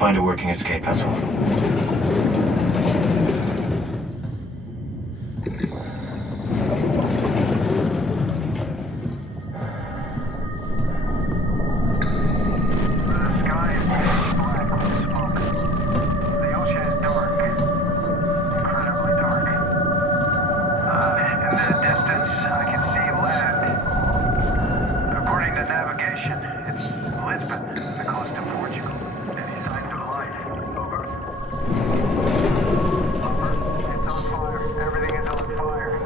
Find a working escape vessel. Everything is on fire.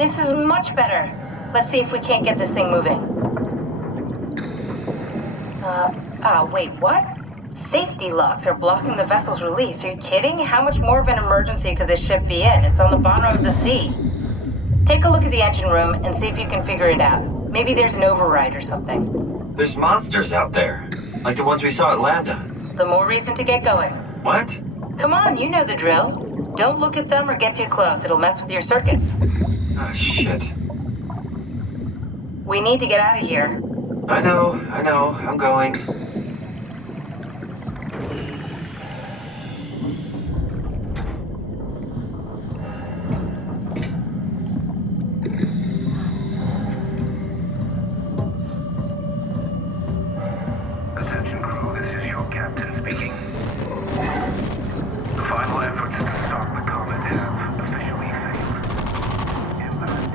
This is much better. Let's see if we can't get this thing moving. Wait, what? Safety locks are blocking the vessel's release. Are you kidding? How much more of an emergency could this ship be in? It's on the bottom of the sea. Take a look at the engine room and see if you can figure it out. Maybe there's an override or something. There's monsters out there, like the ones we saw at Lambda. The more reason to get going. What? Come on, you know the drill. Don't look at them or get too close. It'll mess with your circuits. Oh, shit. We need to get out of here. I know. I'm going. Attention crew, this is your captain speaking. The final efforts to stop the comet have officially failed. Impact.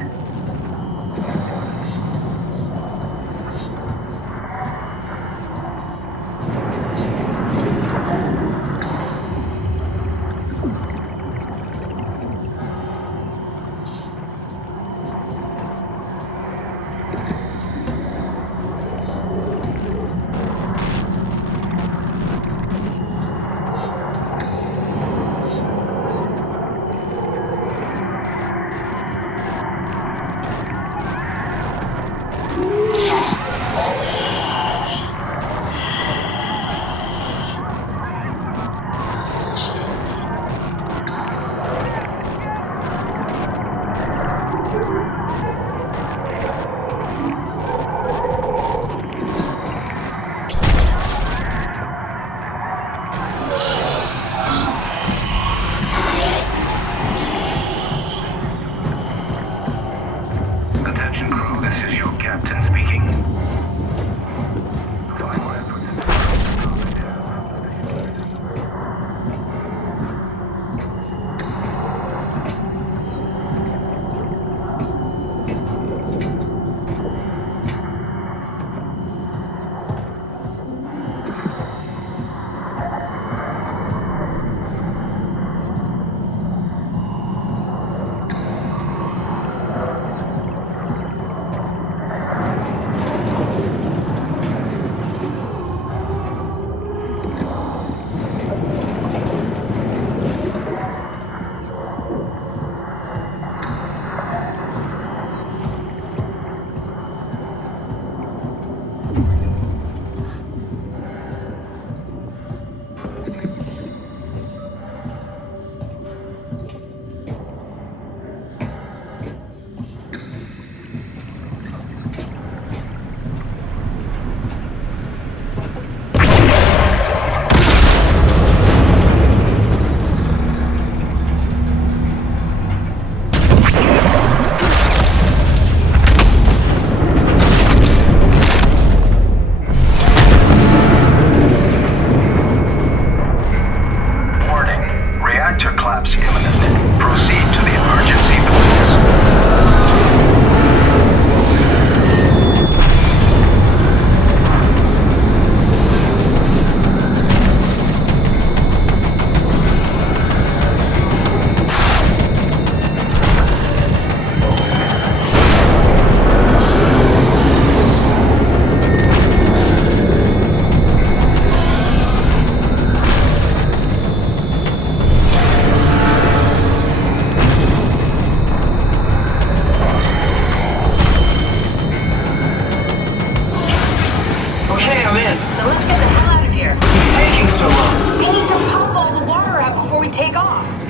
Attention crew, this is your captain speaking. The final efforts to stop the comet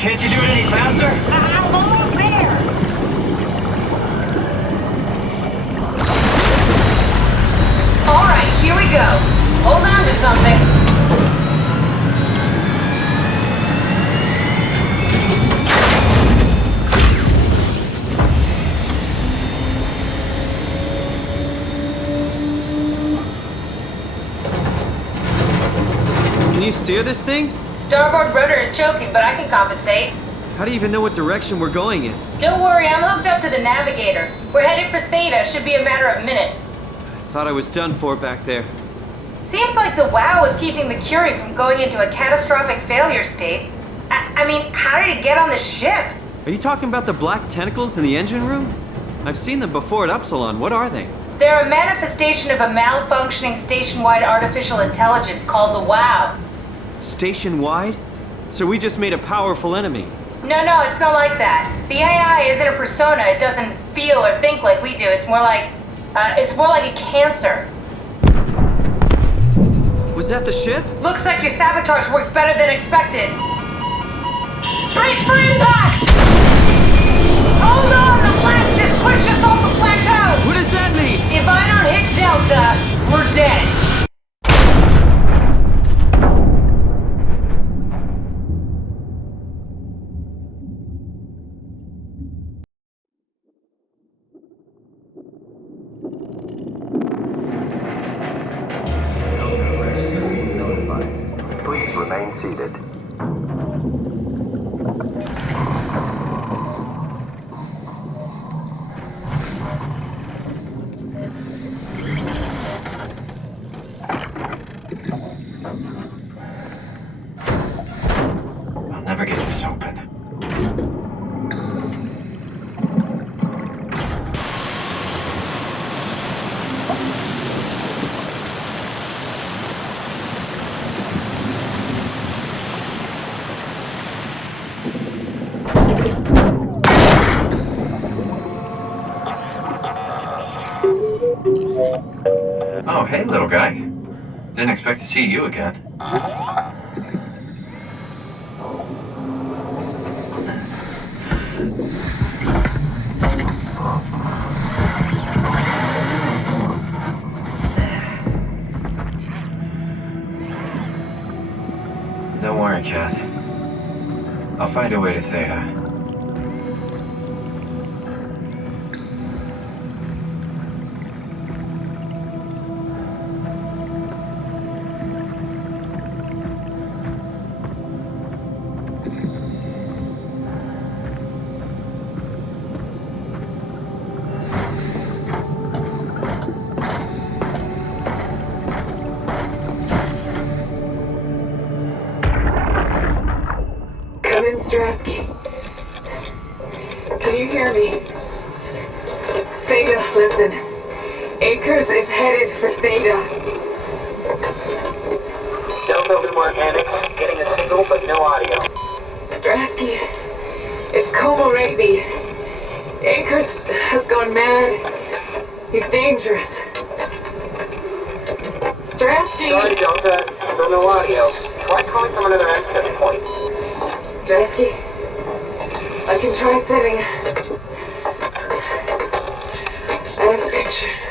Can't you do it any faster? I'm almost there! Alright, here we go. Hold on to something. Can you steer this thing? Starboard rudder is choking, but I can compensate. How do you even know what direction we're going in? Don't worry, I'm hooked up to the navigator. We're headed for Theta, should be a matter of minutes. I thought I was done for back there. Seems like the WoW is keeping the Curie from going into a catastrophic failure state. I mean, how did it get on the ship? Are you talking about the black tentacles in the engine room? I've seen them before at Upsilon. What are they? They're a manifestation of a malfunctioning station-wide artificial intelligence called the WOW. Station-wide? So we just made a powerful enemy. No, it's not like that. The AI isn't a persona. It doesn't feel or think like we do. It's more like a cancer. Was that the ship? Looks like your sabotage worked better than expected. Brace for impact! Hold on, the blast just pushed us off the plateau! What does that mean? If I don't hit Delta, we're dead. Please remain seated. I'll never get this open. Oh, hey, little guy. Didn't expect to see you again. Don't worry, Kath. I'll find a way to Theta. Come in, Strasky. Can you hear me? Theta, listen. Akers is headed for Theta. Delta, we were panic. Getting a signal, but no audio. Strasky, it's Como Rigby. Akers has gone mad. He's dangerous. Strasky! Sorry, Delta. Still no audio. Try calling from another access point. Strasky, I can try setting. I have pictures.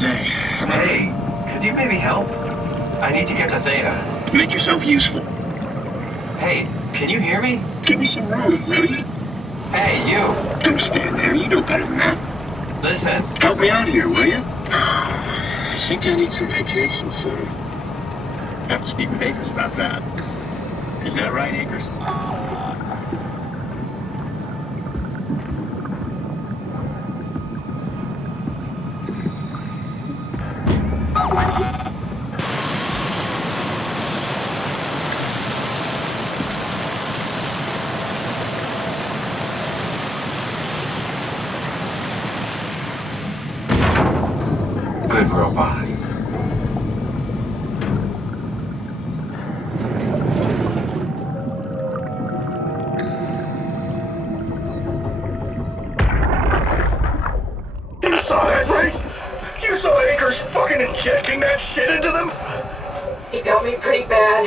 Hey, could you maybe help? I need to get to Theta. Make yourself useful. Hey, Can you hear me? Give me some room, will you? Hey, you. Don't stand there. You know better than that. Listen. Help me out of here, will you? I think I need some vacation soon. Have to speak with Akers about that. Isn't that right, Akers? Good robot. You saw that, right? You saw Akers fucking injecting that shit into them? He got me pretty bad.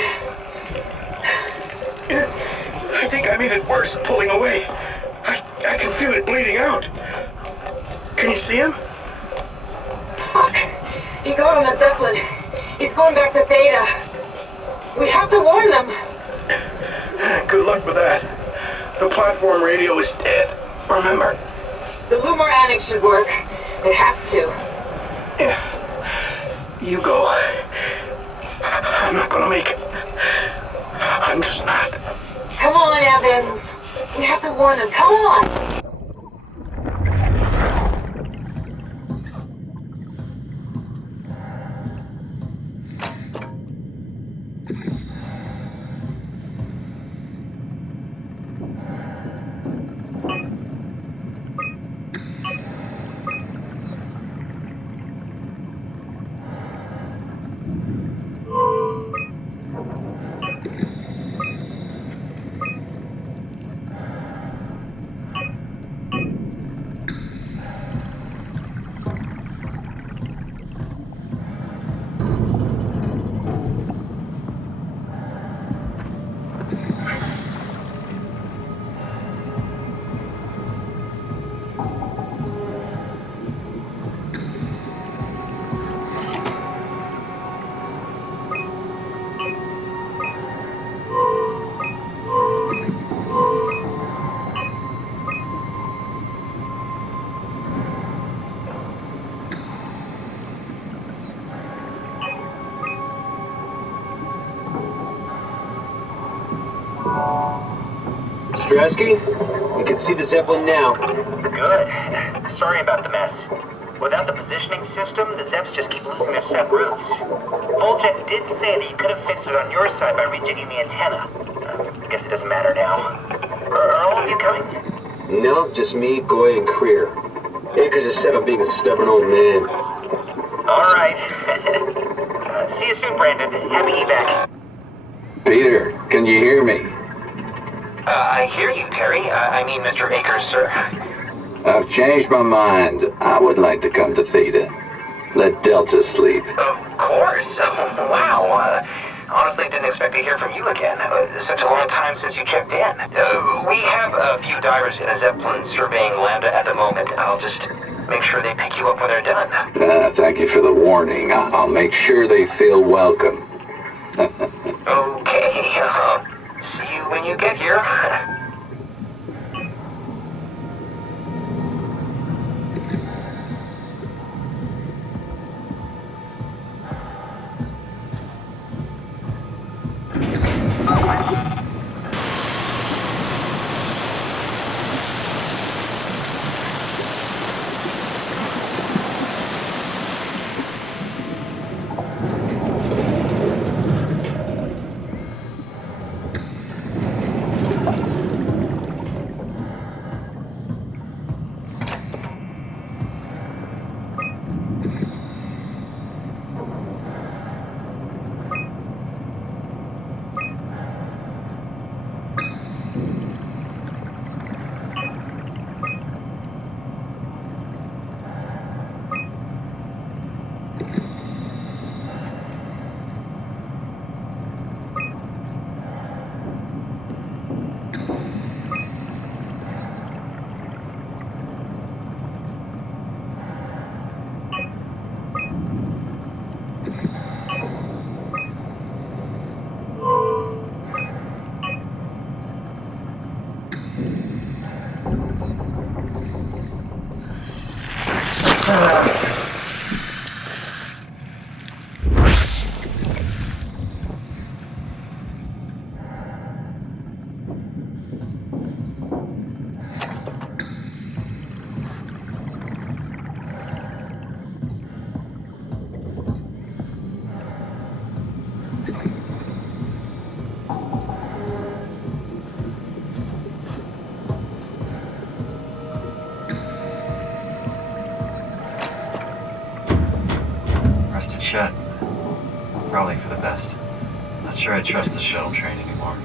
I think I made it worse pulling away. I can feel it bleeding out. Can you see him? Fuck! He got on the Zeppelin. He's going back to Theta. We have to warn them. Good luck with that. The platform radio is dead. Remember? The Lumar Annex should work. It has to. Yeah. You go. I'm not gonna make it. I'm just not. Come on, Evans. We have to warn them. Come on. Stresky, you can see the Zeppelin now. Good. Sorry about the mess. Without the positioning system, the Zeps just keep losing their set routes. Voljet did say that you could have fixed it on your side by rejigging the antenna. I guess it doesn't matter now. Are all of you coming? No, just me, Goy, and Creer. Akers is set on being a stubborn old man. All right. See you soon, Brandon. Happy evac. Peter, can you hear me? I hear you, Terry. I mean, Mr. Akers, sir. I've changed my mind. I would like to come to Theta. Let Delta sleep. Of course. Wow. Honestly, didn't expect to hear from you again. Such a long time since you checked in. We have a few divers in a Zeppelin surveying Lambda at the moment. I'll just make sure they pick you up when they're done. Thank you for the warning. I'll make sure they feel welcome. Okay. See you when you get here. Rusted shut. Probably for the best. Not sure I trust the shuttle train anymore.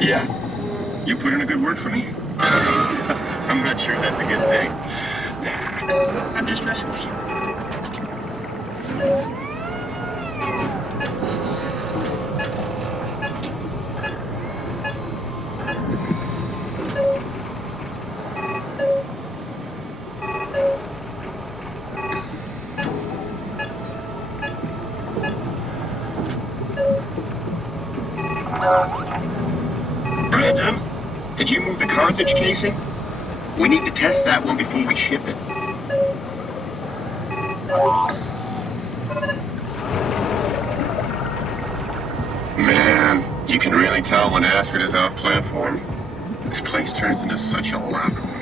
Yeah. You put in a good word for me? I'm not sure that's a good thing. Nah, I'm just messing with you. Brandon, did you move the Carthage casing? We need to test that one before we ship it. Man, you can really tell when Astrid is off platform. This place turns into such a locker room.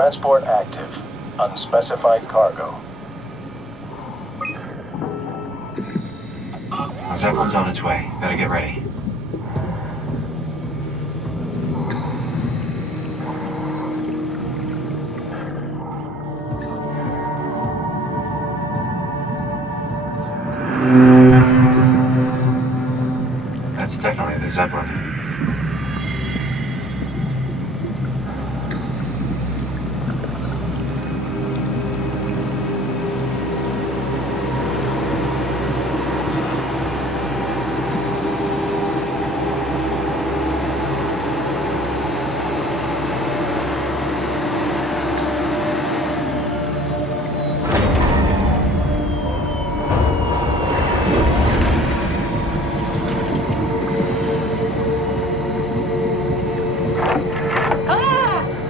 Transport active. Unspecified cargo. The Zeppelin's on its way. Better get ready. That's definitely the Zeppelin.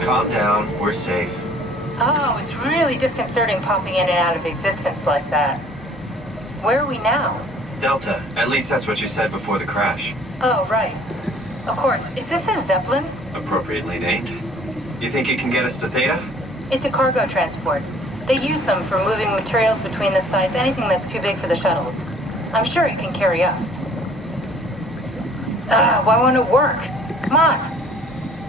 Calm down, we're safe. Oh, it's really disconcerting popping in and out of existence like that. Where are we now? Delta, at least that's what you said before the crash. Oh, right. Of course, is this a Zeppelin? Appropriately named. You think it can get us to Theta? It's a cargo transport. They use them for moving materials between the sites, anything that's too big for the shuttles. I'm sure it can carry us. Why won't it work? Come on.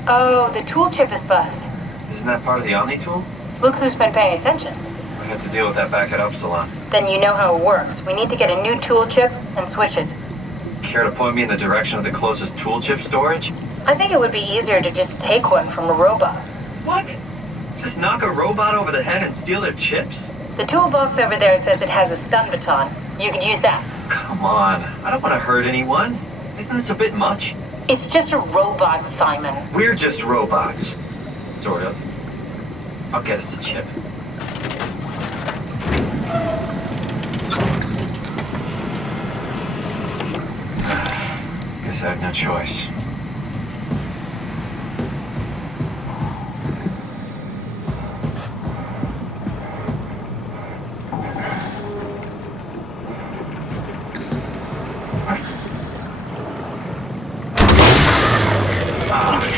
Oh, the tool chip is bust. Isn't that part of the Omni tool? Look who's been paying attention. I had to deal with that back at Upsilon. Then you know how it works. We need to get a new tool chip and switch it. Care to point me in the direction of the closest tool chip storage? I think it would be easier to just take one from a robot. What? Just knock a robot over the head and steal their chips? The toolbox over there says it has a stun baton. You could use that. Come on, I don't want to hurt anyone. Isn't this a bit much? It's just a robot, Simon. We're just robots. Sort of. I'll get us a chip. Guess I have no choice.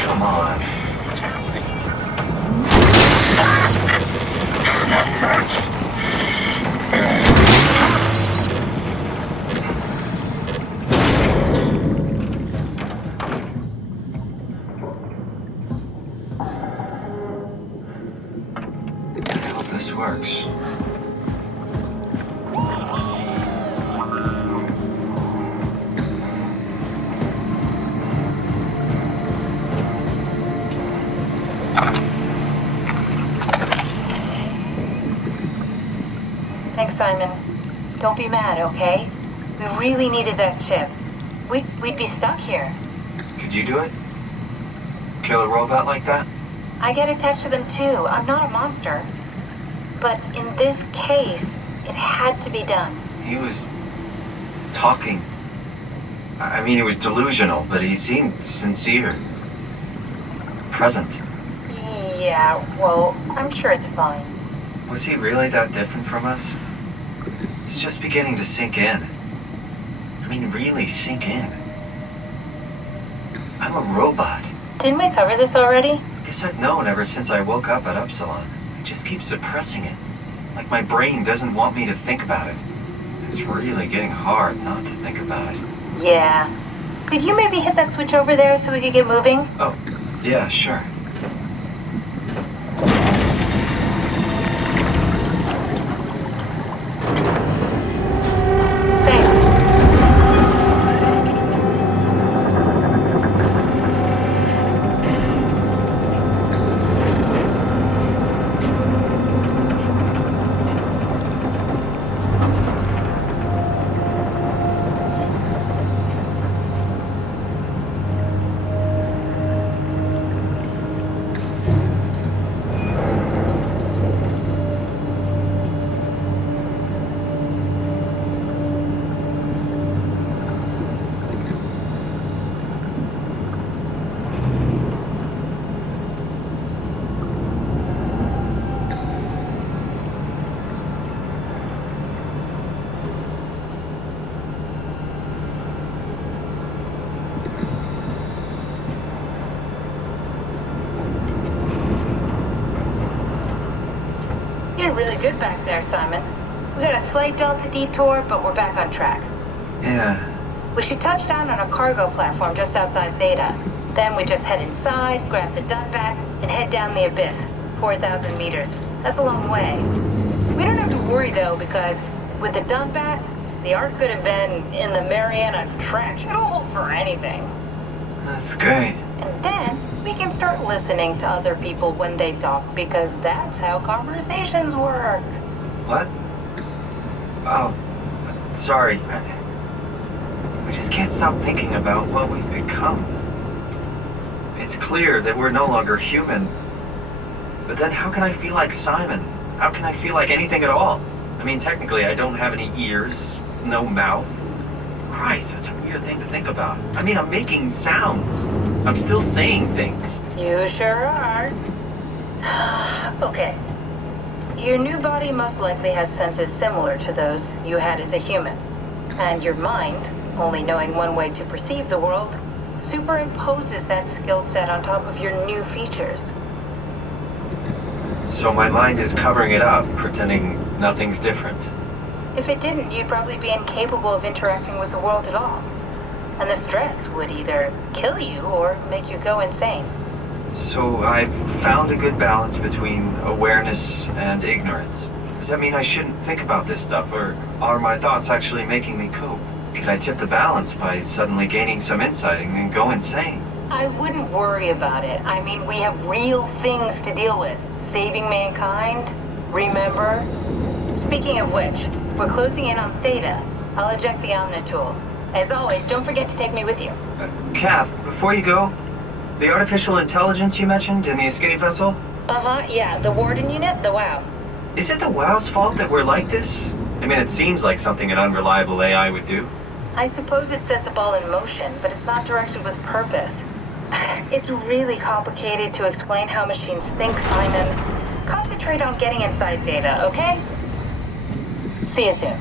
Come on. I hope this works. Thanks, Simon. Don't be mad, okay? We really needed that chip. We'd be stuck here. Could you do it? Kill a robot like that? I get attached to them too. I'm not a monster. But in this case, it had to be done. He was talking. I mean, he was delusional, but he seemed sincere. Present. Yeah, well, I'm sure it's fine. Was he really that different from us? It's just beginning to sink in. I mean, really sink in. I'm a robot. Didn't we cover this already? Guess I've known ever since I woke up at Upsilon. I just keep suppressing it. Like my brain doesn't want me to think about it. It's really getting hard not to think about it. Yeah. Could you maybe hit that switch over there so we could get moving? Oh, yeah, sure. Thanks. Doing really good back there, Simon. We got a slight delta detour, but we're back on track. Yeah. We should touch down on a cargo platform just outside Theta. Then we just head inside, grab the Dunbat, and head down the abyss. 4,000 meters. That's a long way. We don't have to worry, though, because with the Dunbat, the Ark could have been in the Mariana Trench. It'll hold for anything. That's great. And then we can start listening to other people when they talk, because that's how conversations work. What? Oh, sorry. I just can't stop thinking about what we've become. It's clear that we're no longer human. But then how can I feel like Simon? How can I feel like anything at all? I mean, technically, I don't have any ears, no mouth. Christ, that's a weird thing to think about. I mean, I'm making sounds. I'm still saying things. You sure are. Okay. Your new body most likely has senses similar to those you had as a human. And your mind, only knowing one way to perceive the world, superimposes that skill set on top of your new features. So my mind is covering it up, pretending nothing's different. If it didn't, you'd probably be incapable of interacting with the world at all. And the stress would either kill you or make you go insane. So I've found a good balance between awareness and ignorance. Does that mean I shouldn't think about this stuff, or are my thoughts actually making me cope? Could I tip the balance by suddenly gaining some insight and go insane? I wouldn't worry about it. I mean, we have real things to deal with. Saving mankind, remember? Speaking of which, we're closing in on Theta. I'll eject the Omnitool. As always, don't forget to take me with you. Kath, before you go, the artificial intelligence you mentioned in the escape vessel? Uh-huh, yeah, the Warden unit, the WOW. Is it the WOW's fault that we're like this? I mean, it seems like something an unreliable AI would do. I suppose it set the ball in motion, but it's not directed with purpose. It's really complicated to explain how machines think, Simon. Concentrate on getting inside Theta, okay? See you soon.